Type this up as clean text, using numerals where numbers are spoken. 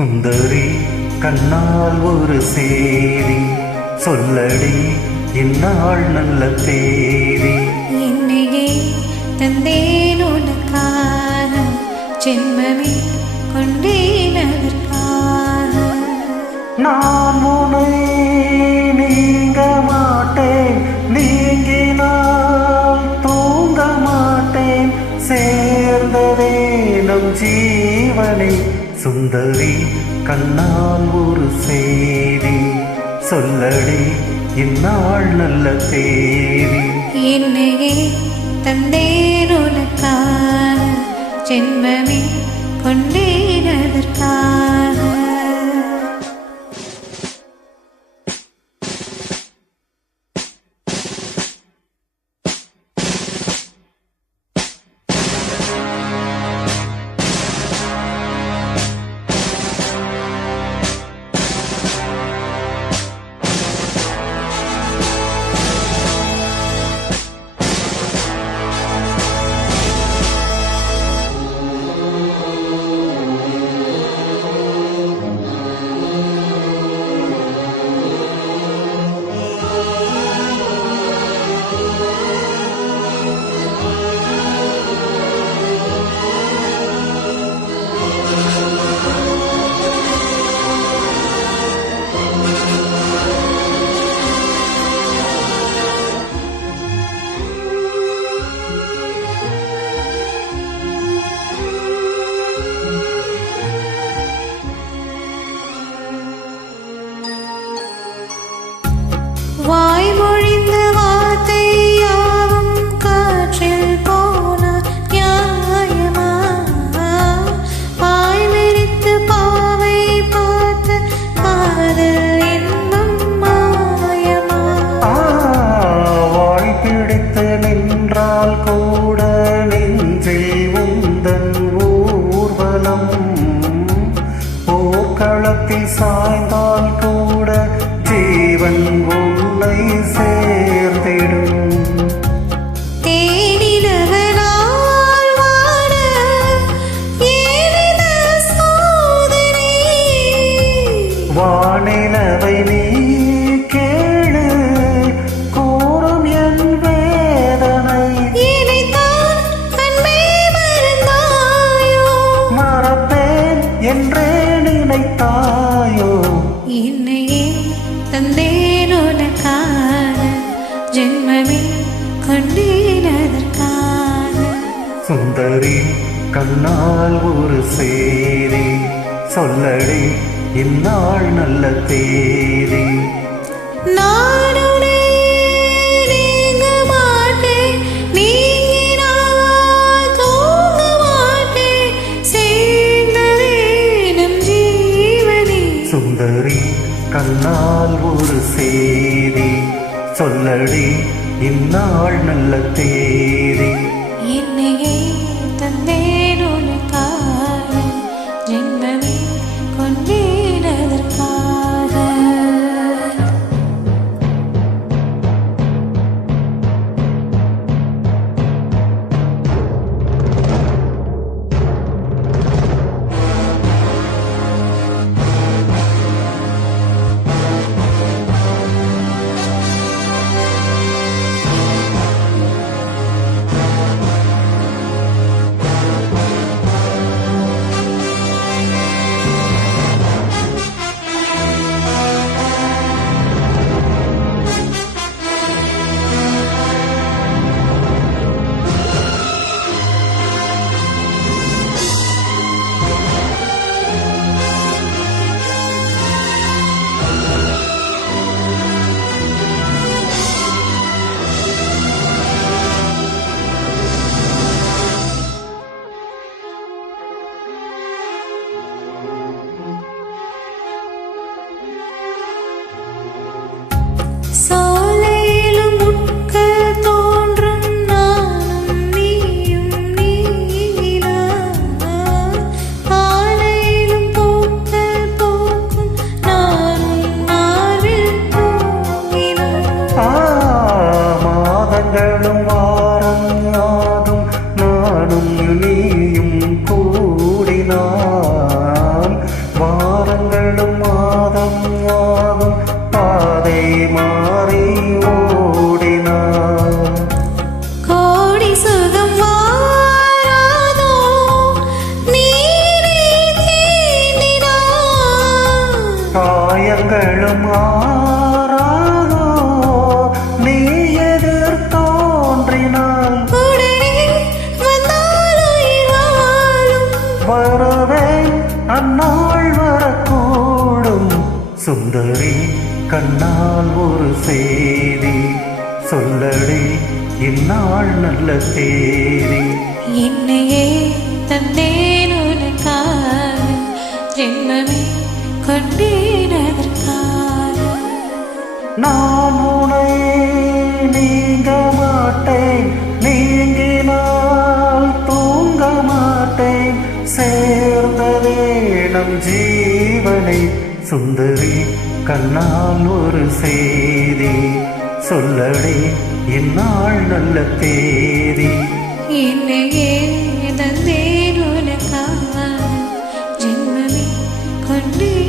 சுந்தரி கண்ணால் ஒரு சேரி சொல்லடி இந்நாள் நல்ல தேதி. என்னையே தந்தேன் உனக்காக, ஜென்மமே கொண்டேன் அதற்காக. நான் உன்னை நீங்க மாட்டேன், நீங்கினால் தூங்க மாட்டேன், சேர்ந்ததே நம் ஜீவனை. சுந்தரி கண்ணால் ஒரு செய்தி சொல்லடி இந்நாள் நல்ல தேதி. என்னையே தந்தேன் உனக்காக, ஜென்மமே கொண்டேன் அதற்காக. வாய்மொழிந்த வார்த்தை யாவும் காற்றில் போன நியாயமா? வாய்மெரித்து பாவை பார்த்து காதல் என்பம் மாயமா? வாய் பிடித்து நின்றால் கூட நெஞ்சில் உந்தன் ஊர்வலம், போர்க்களத்தில் சாய்ந்தால் கூட ஜீவன் உன்னை சேர்த்திடும். தேனிலவனால் வாழ ஏனித சோதனை, வானிலவை நீ கேளு கூறும் என் வேதனை. இனிதான் அன்பே மறந்தாயோ, மறப்பேன் என்றே நினைத்தாயோ. என்னையே தந்தேன் உனக்காக, ஜென்மமே கொண்டேன் அதற்காக. சுந்தரி கண்ணால் ஒரு செய்தி சொல்லடி இந்நாள் நல்ல தேதி. நானுனை நீங்க மாட்டேன், நீங்கினால் தூங்க மாட்டேன், சேர்ந்ததே நம் ஜீவனே. சுந்தரி கண்ணால் ஒரு செய்தி சொல்லடி இந்நாள் நல்ல தேதி. என்னையே தந்தேன் உனக்காக, ஜென்மமே கொண்டேன் அதற்காக. காலங்களும் மாறாதோ நீ எதிர் தோன்றினால் உடனே வந்தால் உயிர் வாழும். வருவேன் அந்நாள் வரக்கூடும் சுந்தரி கண்ணால் ஒரு செய்தி சொல்லடி இந்நாள் நல்ல தேதி என்னையே தந்தேன் உனக்காக ஜென்மமே கொண்டேன் அதற்காக. நான் உனை நீங்க மாட்டேன் நீங்கினால் தூங்க மாட்டேன் சேர்ந்ததே நம் ஜீவனை சுந்தரி கண்ணால் ஒரு செய்தி சொல்லடி இந்நாள் நல்ல தேதி என்னையே தந்தேன் உனக்காக ஜென்மமே கொண்டேன்